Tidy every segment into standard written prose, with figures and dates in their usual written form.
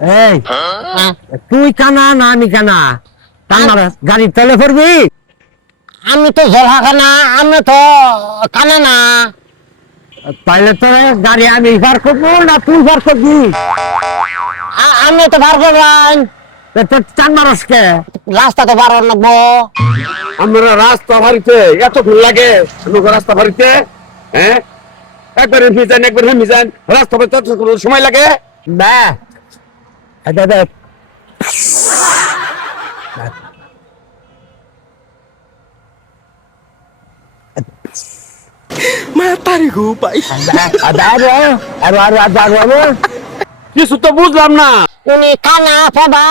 এই তুই কানা না আমি কানা কানা গাড়ির তেলে পড়বি আমি তো জলহা কানা, আমি তো কানা না। তাইলে তো গাড়ি আমি পার করবো না তুই পার করবি? আমি তো বার করবেন, চান মারস কে? রাস্তা তো বার লাগবো। আমরা রাস্তা ভারিতে এত ভুল লাগে রাস্তা ভারিতে, হ্যাঁ একবার হেমি যান একবার হেমি যান, রাস্তা ভারিতে এত সময় লাগে? না দাদা Matari ko pa. কিছু তো বুঝলাম না। উনি কানা পাবা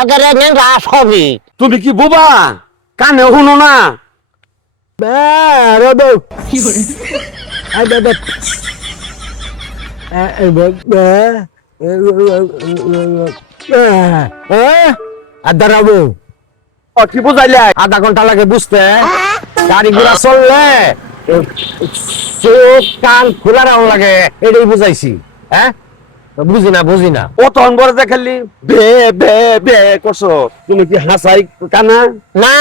আগে রাস হবি। তুমি কি বুবা? কানে শুনো না? দাঁড়াবো কি বুঝাইলে? আধা ঘন্টা লাগে বুঝতে। গাড়ি ঘোড়া চললে চোখ কান খোলা রাখা লাগে, এটাই বুঝাইছি। হ্যাঁ বুঝি না ও তখন বলে যে খালি বে বে বে করছো। তুমি কি হাসাই কানা না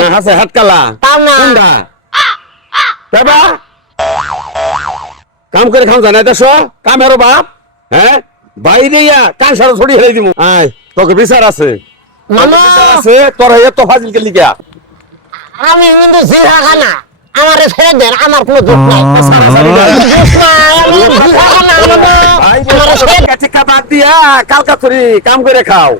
না হাসাই হাত কালা? তাও না। কোনটা? বাবা কাম করে খাও জানাই দেশ কামেরও বাপ, হ্যাঁ বাইরে ইয়া কান সারা ছড়ি হেলাই দিব। আয় তোকে বিচার আছে, মামা বিচার আছে। তোর এত ফাজিল কে লিগা? আমি কিন্তু জিলহা কানা, আমারে ছেড়ে দেন, আমার কোনো দোষ নাই। দোষ নাই, আমি জিলহা কানা, আমারে ছেড়ে দেন। ঠিকা বাদ দিয়া কালকা করি কাম করে খাও।